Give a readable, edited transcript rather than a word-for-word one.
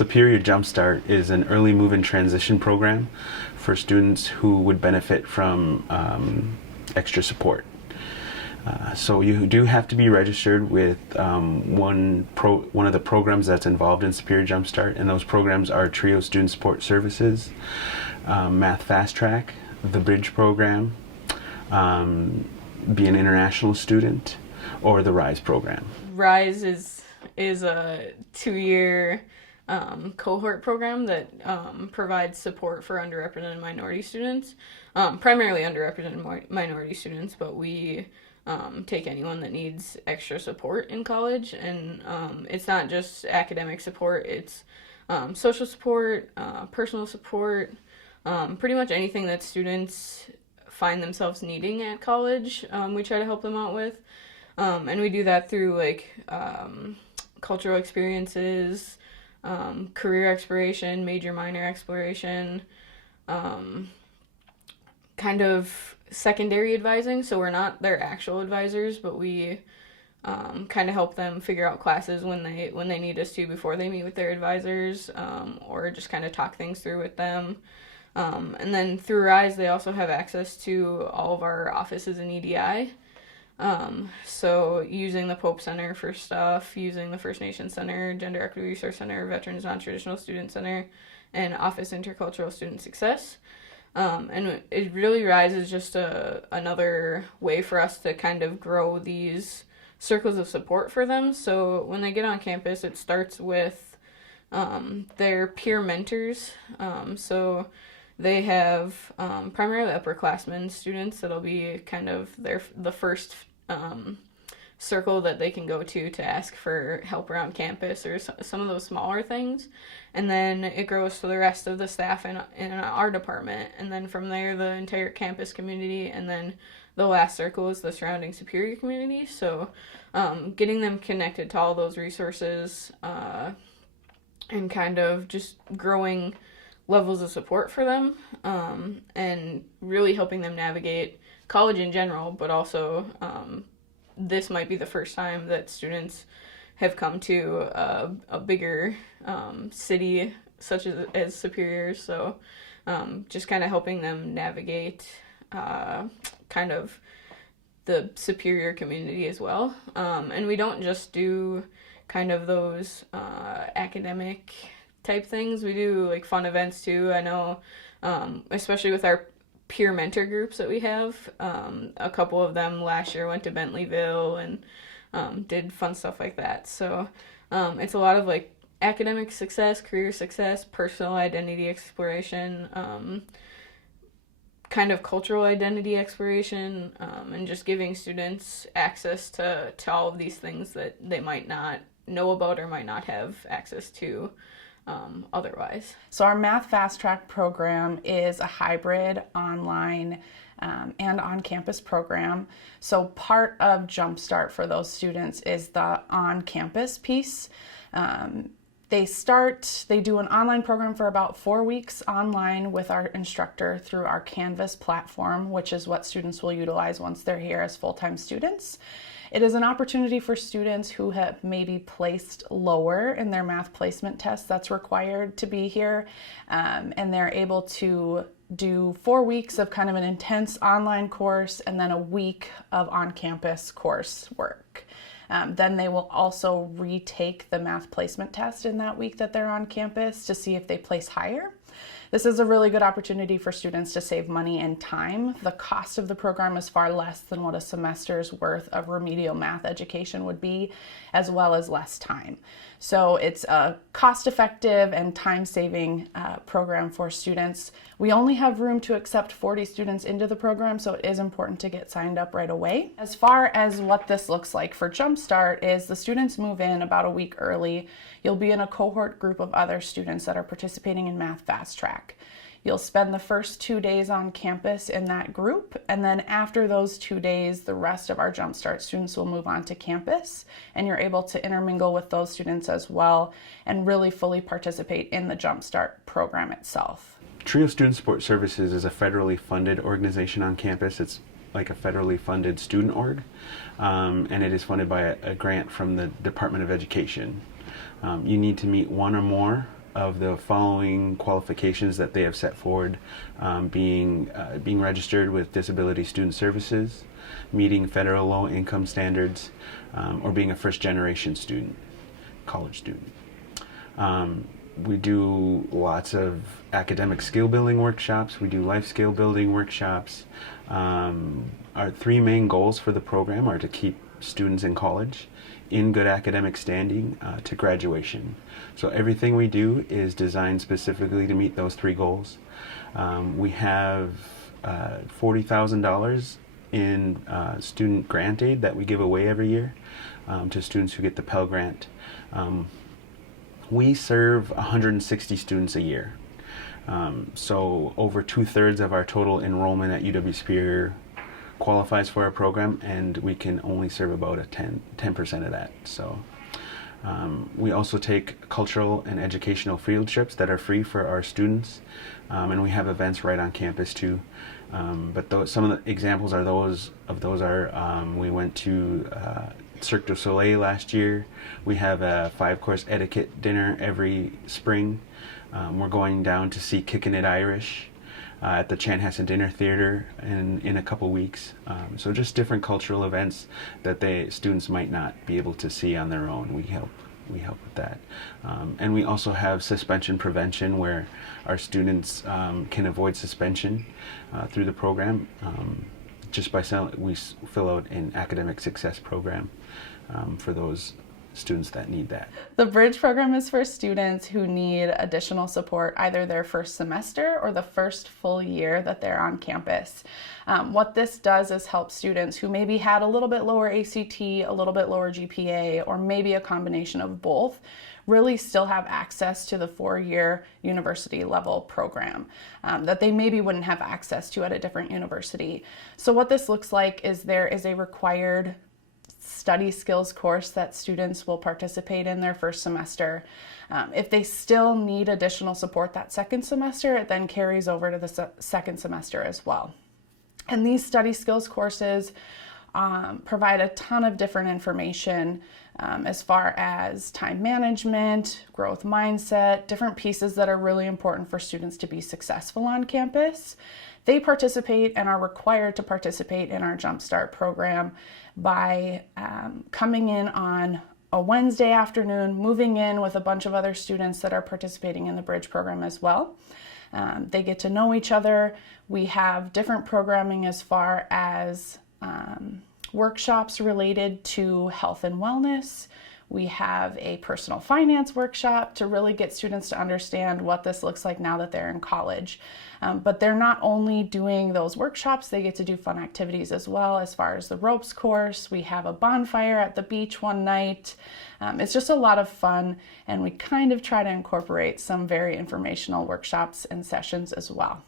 Superior Jumpstart is an early move-in transition program for students who would benefit from extra support. So you do have to be registered with one of the programs that's involved in Superior Jumpstart, and those programs are TRIO Student Support Services, Math FastTrack, the Bridge program, Be an International Student, or the RISE program. RISE is a 2-year cohort program that provides support for underrepresented minority students, primarily underrepresented minority students, but we take anyone that needs extra support in college. And it's not just academic support, it's social support, personal support, pretty much anything that students find themselves needing at college, we try to help them out with. And we do that through like cultural experiences, career exploration, major minor exploration, kind of secondary advising. So we're not their actual advisors, but we kind of help them figure out classes when they need us to before they meet with their advisors, or just kind of talk things through with them. And then through RISE, they also have access to all of our offices in EDI. So using the Pope Center for stuff, using the First Nations Center, Gender Equity Resource Center, Veterans Non-Traditional Student Center, and Office Intercultural Student Success. And it really RISE is just another way for us to kind of grow these circles of support for them. So when they get on campus, it starts with their peer mentors. So they have primarily upperclassmen students that'll be kind of the first circle that they can go to ask for help around campus or some of those smaller things. And then it grows to the rest of the staff in our department. And then from there, the entire campus community. And then the last circle is the surrounding Superior community. So getting them connected to all those resources and kind of just growing levels of support for them, and really helping them navigate college in general, but also this might be the first time that students have come to a bigger city such as Superior. So just kind of helping them navigate kind of the Superior community as well. And we don't just do kind of those academic type things. We do like fun events too. I know, especially with our peer mentor groups that we have, a couple of them last year went to Bentleyville and did fun stuff like that. So it's a lot of like academic success, career success, personal identity exploration, kind of cultural identity exploration, and just giving students access to all of these things that they might not know about or might not have access to otherwise. So our Math FastTrack program is a hybrid online and on-campus program. So part of Jumpstart for those students is the on-campus piece. They do an online program for about 4 weeks online with our instructor through our Canvas platform, which is what students will utilize once they're here as full-time students. It is an opportunity for students who have maybe placed lower in their math placement test that's required to be here, and they're able to do 4 weeks of kind of an intense online course and then a week of on-campus coursework. Then they will also retake the math placement test in that week that they're on campus to see if they place higher. This is a really good opportunity for students to save money and time. The cost of the program is far less than what a semester's worth of remedial math education would be, as well as less time. So it's a cost-effective and time-saving program for students. We only have room to accept 40 students into the program, so it is important to get signed up right away. As far as what this looks like for Jumpstart is the students move in about a week early. You'll be in a cohort group of other students that are participating in Math FastTrack. You'll spend the first 2 days on campus in that group, and then after those 2 days, the rest of our Jumpstart students will move on to campus, and you're able to intermingle with those students as well and really fully participate in the Jumpstart program itself. TRIO Student Support Services is a federally funded organization on campus. It's like a federally funded student org, and it is funded by a grant from the Department of Education. You need to meet one or more of the following qualifications that they have set forward: being registered with Disability Student Services, meeting federal low income standards, or being a first generation student, college student. We do lots of academic skill building workshops. We do life skill building workshops. Our three main goals for the program are to keep students in college in good academic standing to graduation. So everything we do is designed specifically to meet those three goals. We have $40,000 in student grant aid that we give away every year to students who get the Pell Grant. We serve 160 students a year. So over 2/3 of our total enrollment at UW Superior qualifies for our program, and we can only serve about 10% of that. So we also take cultural and educational field trips that are free for our students, and we have events right on campus too. But some of the examples are we went to Cirque du Soleil last year. We have a 5-course etiquette dinner every spring. We're going down to see Kickin' It Irish at the Chanhassen Dinner Theater in a couple weeks. So just different cultural events that students might not be able to see on their own. We help with that. And we also have suspension prevention, where our students can avoid suspension through the program just by we fill out an academic success program for those students that need that. The Bridge program is for students who need additional support either their first semester or the first full year that they're on campus. What this does is help students who maybe had a little bit lower ACT, a little bit lower GPA, or maybe a combination of both, really still have access to the 4-year university level program that they maybe wouldn't have access to at a different university. So what this looks like is there is a required study skills course that students will participate in their first semester. If they still need additional support that second semester, it then carries over to the second semester as well. And these study skills courses provide a ton of different information as far as time management, growth mindset, different pieces that are really important for students to be successful on campus. They participate and are required to participate in our Jumpstart program by coming in on a Wednesday afternoon, moving in with a bunch of other students that are participating in the Bridge program as well. They get to know each other. We have different programming as far as workshops related to health and wellness. We have a personal finance workshop to really get students to understand what this looks like now that they're in college. But they're not only doing those workshops, they get to do fun activities as well. As far as the ropes course, we have a bonfire at the beach one night. It's just a lot of fun, and we kind of try to incorporate some very informational workshops and sessions as well.